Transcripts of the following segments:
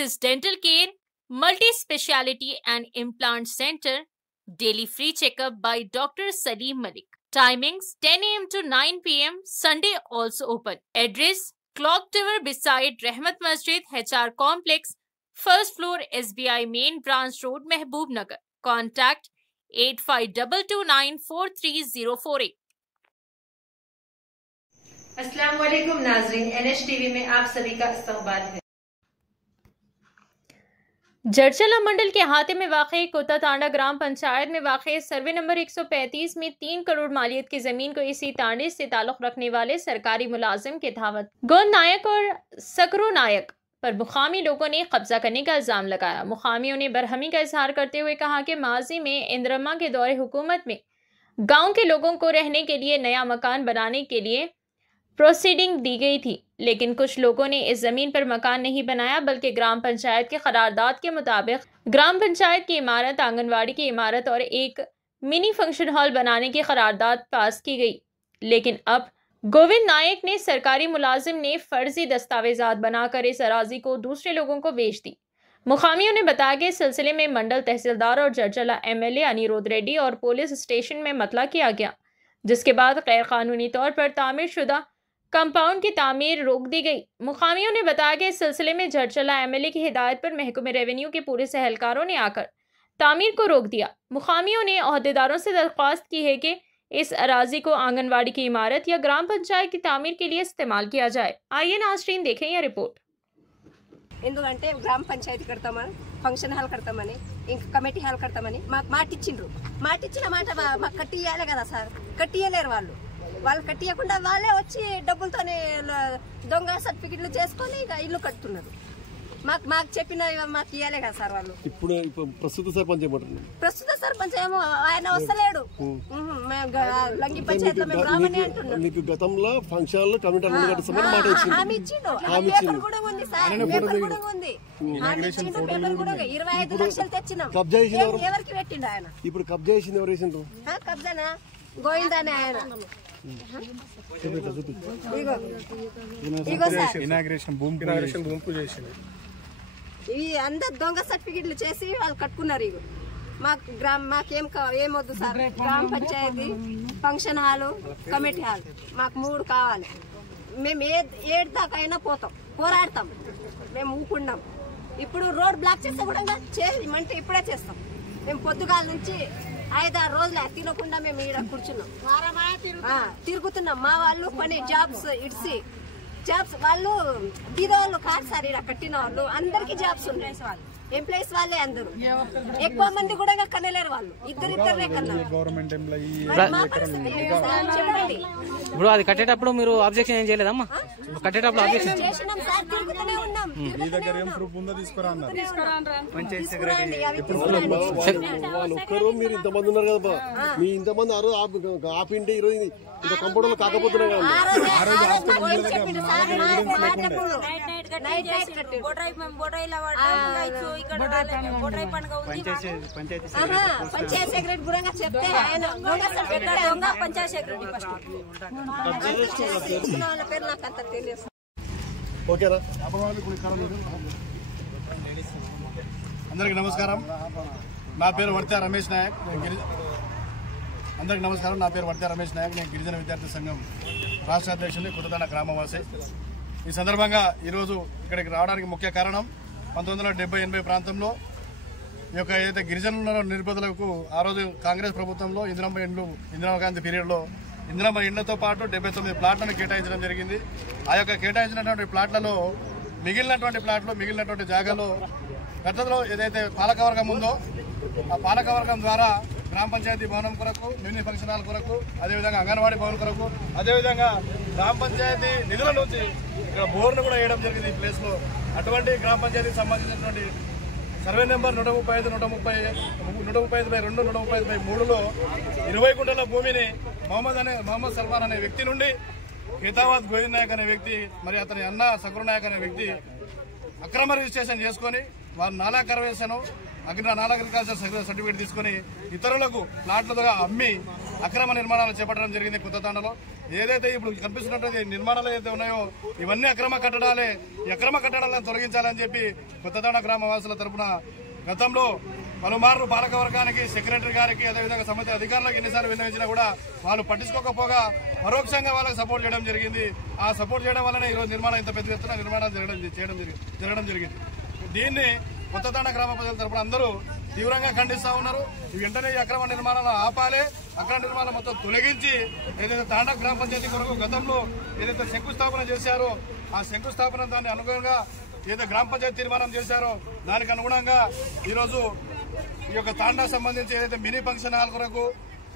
Axis Dental Care, Multi-Speciality and Implant Center, daily free checkup by Dr. Salim Malik. Timings 10 a.m. to 9 p.m. Sunday also open. Address Clock Tower beside Rahmat Masjid, HR Complex, first floor, SBI Main Branch Road, Mehboob Nagar. Contact 8522943048. अस्सलाम वालेकुम नाज़रीन, NH TV में आप सभी का इस्तकबाल है। जड़चला मंडल के हाथे में वाक़ई कोता तांडा ग्राम पंचायत में वाक़ई सर्वे नंबर 135 में 3 करोड़ मालियत की जमीन को इसी तांडे से ताल्लुक रखने वाले सरकारी मुलाजिम के धावत गोंद नायक और सकरू नायक पर मुकामी लोगों ने कब्जा करने का इल्जाम लगाया। मुकामियों ने बरहमी का इजहार करते हुए कहा कि माजी में इंदिरा के दौरे हुकूमत में गाँव के लोगों को रहने के लिए नया मकान बनाने के लिए प्रोसीडिंग दी गई थी, लेकिन कुछ लोगों ने इस जमीन पर मकान नहीं बनाया बल्कि ग्राम पंचायत के करारदाद के मुताबिक ग्राम पंचायत की इमारत, आंगनवाड़ी की इमारत और एक मिनी फंक्शन हॉल बनाने की करारदाद पास की गई। लेकिन अब गोविंद नायक ने सरकारी मुलाजिम ने फर्जी दस्तावेजात बनाकर इस अराजी को दूसरे लोगों को बेच दी। मुकामियों ने बताया कि इस सिलसिले में मंडल तहसीलदार और जड़चला MLA अनिरुद्ध रेड्डी और पुलिस स्टेशन में मतला किया गया, जिसके बाद गैर कानूनी तौर पर तामीर शुदा कंपाउंड की तामीर रोक दी गई। मुकामियों ने बताया कि इस सिलसिले में जड़चला MLA की हिदायत पर महकमे रेवेन्यू के पुलिस एहलकारों ने आकर तामीर को रोक दिया। मुकामियों ने अहदेदारों से दरख्वास्त की है कि इस अराजी को आंगनवाड़ी की इमारत या ग्राम पंचायत की तामीर के लिए इस्तेमाल किया जाए। आइए नाज़रीन देखें यह रिपोर्ट। ఎందుకంటే గ్రామ పంచాయతీ కడతామని, ఫంక్షన్ హాల్ కడతామని, ఇంకా కమిటీ హాల్ కడతామని మాకు మాట ఇచ్చిండ్రు. మాట ఇచ్చిన మాట మాకు కట్టియాలే కదా సార్, కట్టియలేరు వాళ్ళు కట్టియకుండా వాళ్ళే వచ్చి డబ్బులతోనే దొంగ సర్టిఫికెట్లు చేసుకొని ఇక ఇల్లు కట్టుతున్నారు. మాకు చెప్పిన మాకు ఇయ్యాలే కదా సార్ వాళ్ళు. ఇప్పుడు ప్రస్తుత సర్పంచ్ ఏమో ఆయన వస్తలేడు. లంగి పంచాయతీలో మేము రామని అంటున్నాం. మీకు గతంలో ఫంక్షన్ కమిటీ హామీ ఇచ్చిండు. పేపర్ కూడా ఉంది సార్, పేపర్ కూడా ఉంది. హామీ ఇచ్చిండు, పేపర్ కూడా 25 లక్షలు తెచ్చినాం. ఎవరికి పెట్టిండు ఆయన? ఇప్పుడు కబ్జా చేసింది ఎవరు చేసిండ్రు? కబ్జానా గోవిందానే ఆయన. ఇవి అందరు దొంగ సర్టిఫికెట్లు చేసి వాళ్ళు కట్టుకున్నారు. ఇగో మాకేమొద్దు సార్, గ్రామ పంచాయతీ, ఫంక్షన్ హాలు, కమిటీ హాల్ మాకు 3 కావాలి. మేము ఏడు దాకా అయినా పోతాం, పోరాడతాం, మేము ఊకున్నాం. ఇప్పుడు రోడ్ బ్లాక్ చేస్తే కూడా చేయమంటే ఇప్పుడే చేస్తాం. మేము పొద్దుగాల నుంచి 5-6 రోజులు తినకుండా మేము ఇక్కడ కూర్చున్నాం, తిరుగుతున్నాం. మా వాళ్ళు కొన్ని జాబ్స్ ఇడ్సి జాబ్స్ వాళ్ళు బీదవాళ్ళు కాదు సార్, ఇక్కడ కట్టిన వాళ్ళు అందరికి జాబ్స్ ఉన్నాయి. ఎంప్లాయీస్ వాళ్ళే అందరూ, ఎక్కువ మంది కూడా కనలేరు. వాళ్ళు ఇద్దరే కన్నారు. చెప్పండి. ఇప్పుడు అది కట్టేటప్పుడు మీరు అబ్జెక్షన్ ఏం చేయలేదమ్మా? కట్టేటప్పుడు అబ్జెక్షన్ చేసినాం సార్, తిరుగుతూనే ఉన్నాం. ఒక్కరు మీరు ఇంతమంది ఉన్నారు కదా, మీ ఇంతమంది ఆపింటే ఈరోజు ఇంత కంప్యూటర్లు కాకపోతున్నాయి కదా. పంచాయత్ సెక్రటరీ కూడా చెప్తే ఆయన పంచాయత్ సెక్రటరీ వాళ్ళ పేరు నాకు అంత తెలియదు. ఓకేనా? అందరికి నమస్కారం. నా పేరు వర్త్యా రమేష్ నాయక్. అందరికి నమస్కారం. నా పేరు వర్త్యా రమేష్ నాయక్. నేను గిరిజన విద్యార్థి సంఘం రాష్ట్ర అధ్యక్షుడిని, కొత్తతాండ గ్రామవాసి. ఈ సందర్భంగా ఈరోజు ఇక్కడికి రావడానికి ముఖ్య కారణం 1970-80 ప్రాంతంలో ఈ యొక్క ఏదైతే గిరిజనుల నిరుపేదలకు ఆ రోజు కాంగ్రెస్ ప్రభుత్వంలో ఇందిరాగాంధీ పీరియడ్లో ఇందిరమ్మ ఇండ్లతో పాటు 79 ప్లాట్లను కేటాయించడం జరిగింది. ఆ యొక్క కేటాయించినటువంటి ప్లాట్లలో మిగిలినటువంటి జాగాలో గతంలో ఏదైతే పాలకవర్గం ఉందో ఆ పాలకవర్గం ద్వారా గ్రామ పంచాయతీ భవనం కొరకు, మినీ ఫంక్షన్ హాల్ కొరకు, అదేవిధంగా అంగన్వాడీ భవన్ కొరకు, అదేవిధంగా గ్రామ పంచాయతీ నిధుల నుంచి ఇక్కడ బోర్ను కూడా వేయడం జరిగింది ఈ ప్లేస్ లో. అటువంటి గ్రామ పంచాయతీకి సంబంధించినటువంటి సర్వే నెంబర్ 135, 135/2, 135/3లో 20 గుంటల భూమిని మొహమ్మద్ సల్మాన్ అనే వ్యక్తి నుండి ఖేతాబాద్ గోవింద్ నాయక్ అనే వ్యక్తి, మరి అతని అన్న సక్రు నాయక్ అనే వ్యక్తి అక్రమ రిజిస్ట్రేషన్ చేసుకుని వారు నాలా కర్వేషన్ నాలా అగ్రికల్చర్ సర్టిఫికేట్ తీసుకుని ఇతరులకు ప్లాట్లుగా అమ్మి అక్రమ నిర్మాణాలు చేపట్టడం జరిగింది కొత్తతాండలో. ఏదైతే ఇప్పుడు కనిపిస్తున్నట్టు నిర్మాణాలు ఏదైతే ఉన్నాయో ఇవన్నీ అక్రమ కట్టడాలే. ఈ అక్రమ కట్టడాలను తొలగించాలని చెప్పి కొత్తతాండ గ్రామ వాసుల తరఫున గతంలో పలుమార్లు పాలకవర్గానికి, సెక్రటరీ గారికి, అదేవిధంగా సంబంధిత అధికారులకు ఎన్నిసార్లు విన్నవించినా కూడా వాళ్ళు పట్టించుకోకపోగా పరోక్షంగా వాళ్ళకి సపోర్ట్ చేయడం జరిగింది. ఆ సపోర్ట్ చేయడం వల్లనే ఈరోజు నిర్మాణం ఇంత పెద్ద ఎత్తున నిర్మాణం జరగడం జరిగింది. దీన్ని కొత్తతాండ గ్రామ ప్రజల తరఫున అందరూ తీవ్రంగా ఖండిస్తా ఉన్నారు. వెంటనే ఈ అక్రమ నిర్మాణాలు ఆపాలి. అక్రమ నిర్మాణం మొత్తం తొలగించి ఏదైతే తాండా గ్రామ పంచాయతీ కొరకు గతంలో ఏదైతే శంకుస్థాపన చేశారో ఆ శంకుస్థాపన దాన్ని అనుగుణంగా ఏదైతే గ్రామ పంచాయతీ తీర్మానం చేశారో దానికి అనుగుణంగా ఈరోజు ఈ యొక్క తాండా సంబంధించి ఏదైతే మినీ ఫంక్షన్ హాల్ కొరకు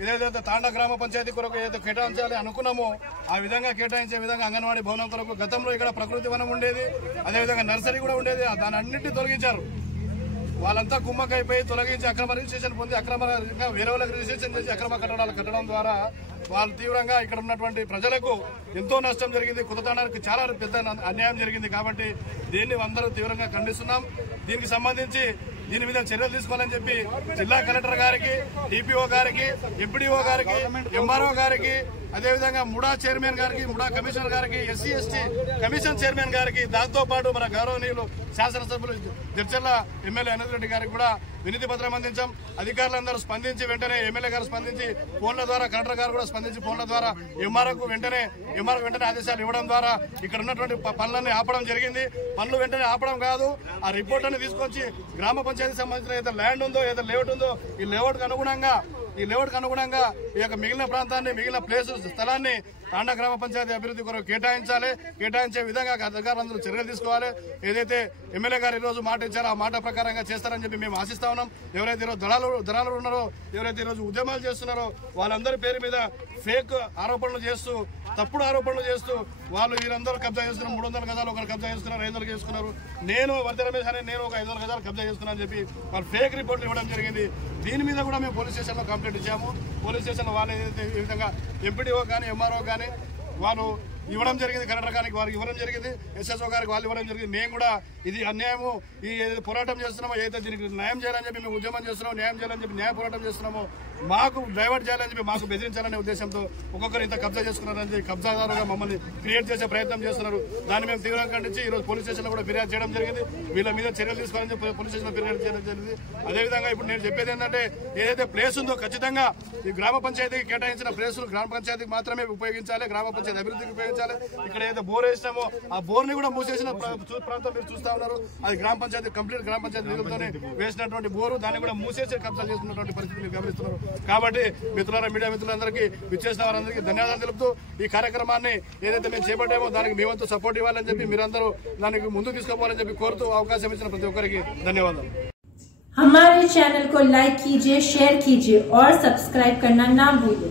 ఏదైతే తాండా గ్రామ పంచాయతీ కొరకు ఏదైతే కేటాయించాలి అనుకున్నామో ఆ విధంగా కేటాయించే విధంగా అంగన్వాడీ భవనం కొరకు గతంలో ఇక్కడ ప్రకృతి వనం ఉండేది, అదేవిధంగా నర్సరీ కూడా ఉండేది. దాని అన్నింటినీ తొలగించారు. వాళ్ళంతా కుమ్మకైపోయి తొలగించి అక్రమ రిజిస్ట్రేషన్ పొంది అక్రమంగా వేరే వాళ్ళకి రిజిస్ట్రేషన్ చేసి అక్రమ కట్టడాలు కట్టడం ద్వారా వాళ్ళు తీవ్రంగా ఇక్కడ ఉన్నటువంటి ప్రజలకు ఎంతో నష్టం జరిగింది. కొత్తతాండానికి చాలా పెద్ద అన్యాయం జరిగింది. కాబట్టి దీన్ని అందరూ తీవ్రంగా ఖండిస్తున్నాం. దీనికి సంబంధించి దీని మీద చర్యలు తీసుకోవాలని చెప్పి జిల్లా కలెక్టర్ గారికి, డిపిఓ గారికి, ఎంపీడీఓ గారికి, ఎంఆర్ఓ గారికి, అదేవిధంగా ముడా చైర్మన్ గారికి, ముడా కమిషనర్ గారికి, ఎస్సీ ఎస్టీ కమిషన్ చైర్మన్ గారికి, దాంతో పాటు మన గౌరవనీయులు శాసనసభ్యులు జడ్చర్ల ఎమ్మెల్యే అనంత్ రెడ్డి గారికి కూడా వినతి పత్రం అందించాం. అధికారులందరూ స్పందించి వెంటనే ఎమ్మెల్యే గారు స్పందించి ఫోన్ల ద్వారా, కలెక్టర్ గారు కూడా స్పందించి ఫోన్ల ద్వారా ఎంఆర్ఓకు వెంటనే ఆదేశాలు ఇవ్వడం ద్వారా ఇక్కడ ఉన్నటువంటి పనులన్నీ ఆపడం జరిగింది. పనులు వెంటనే ఆపడం కాదు, ఆ రిపోర్ట్ అని తీసుకొచ్చి గ్రామ పంచాయతీ సంబంధించిన ఏదైతే ల్యాండ్ ఉందో, ఏదైతే లేఅవుట్ ఉందో ఈ లేఅవుట్కు అనుగుణంగా ఈ యొక్క మిగిలిన ప్రాంతాన్ని, మిగిలిన స్థలాన్ని తాండా గ్రామ పంచాయతీ అభివృద్ధి కొరకు కేటాయించే విధంగా అధికారులందరూ చర్యలు తీసుకోవాలి. ఏదైతే ఎమ్మెల్యే గారు ఈరోజు మాట ఇచ్చారో ఆ మాట ప్రకారంగా చేస్తారని చెప్పి మేము ఆశిస్తా ఉన్నాం. ఎవరైతే ఈరోజు దళాలు ఉన్నారో, ఎవరైతే ఈరోజు ఉద్యమాలు చేస్తున్నారో వాళ్ళందరి పేరు మీద ఫేక్ ఆరోపణలు చేస్తూ, తప్పుడు ఆరోపణలు చేస్తూ వాళ్ళు వీరందరూ కబ్జా చేస్తున్నారు. 300 గజాలు ఒకరు కబ్జా చేస్తున్నారు, 500 చేసుకున్నారు. నేను వర్ధ రమేష్ అని నేను ఒక 500 గజాలు కబ్జా చేస్తున్నాను చెప్పి వాళ్ళు ఫేక్ రిపోర్ట్లు ఇవ్వడం జరిగింది. దీని మీద కూడా మేము పోలీస్ స్టేషన్లో కంప్లైంట్ ఇచ్చాము. పోలీస్ స్టేషన్లో వాళ్ళు ఏదైతే ఈ విధంగా ఎంపీడీఓ కానీ, ఎంఆర్ఓ కానీ వాళ్ళు ఇవ్వడం జరిగింది, కలెక్టర్ గారికి వారికి ఇవ్వడం జరిగింది, ఎస్ఎస్ఓ గారికి వాళ్ళు ఇవ్వడం జరిగింది. మేము కూడా ఇది అన్యాయము, ఈ పోరాటం చేస్తున్నామో ఏదైతే దీనికి న్యాయం చేయాలని చెప్పి మేము ఉద్యమం చేస్తున్నామో, న్యాయం చేయాలని చెప్పి న్యాయ పోరాటం చేస్తున్నామో, మాకు డైవర్ట్ చేయాలని చెప్పి మాకు బెదిరించాలనే ఉద్దేశంతో ఒక్కొక్కరు ఇంత కబ్జా చేసుకున్నారని చెప్పి కబ్జాదారుగా మమ్మల్ని క్రియేట్ చేసే ప్రయత్నం చేస్తున్నారు. దాన్ని మేము తీవ్రంగా ఖండించి ఈరోజు పోలీస్ స్టేషన్లో కూడా ఫిర్యాదు చేయడం జరిగింది. వీళ్ళ మీద చర్యలు తీసుకోవాలని చెప్పి పోలీస్ స్టేషన్లో ఫిర్యాదు చేయడం జరిగింది. అదేవిధంగా ఇప్పుడు నేను చెప్పేది ఏంటంటే ఏదైతే ప్లేస్ ఉందో ఖచ్చితంగా ఈ గ్రామ పంచాయతీకి కేటాయించిన ప్లేసులు గ్రామ పంచాయతీకి మాత్రమే ఉపయోగించాలి, గ్రామ పంచాయతీ అభివృద్ధికి ఉపయోగించాలి. ఇక్కడ ఏదైతే బోర్ వేసినామో ఆ బోర్ ని కూడా మూసేసిన ప్రాంతం మీరు చూస్తా ఉన్నారు. అది గ్రామ పంచాయతీ కంప్లీట్ గ్రామ పంచాయతీ నిధులతోనే వేసినటువంటి బోరు, దాన్ని కూడా మూసేసి కబ్జా చేస్తున్నటువంటి పరిస్థితి మీరు గమనిస్తున్నారు. కాబట్టి మిత్రులారా, మీడియా మిత్రులందరికీ, విచ్చేసిన వారందరికీ ధన్యవాదాలు తెలుపుతూ ఈ కార్యక్రమాన్ని ఏదైతే మేము చేపట్టామో దానికి మీ వంతు సపోర్ట్ ఇవ్వాలని చెప్పి మీరందరూ దానికి ముందుకు తీసుకోవాలని చెప్పి కోరుతూ అవకాశం ఇచ్చిన ప్రతి ఒక్కరికి ధన్యవాదాలు. हमारे चैनल को लाइक कीजिए, शेयर कीजिए और सब्सक्राइब करना ना भूलिए।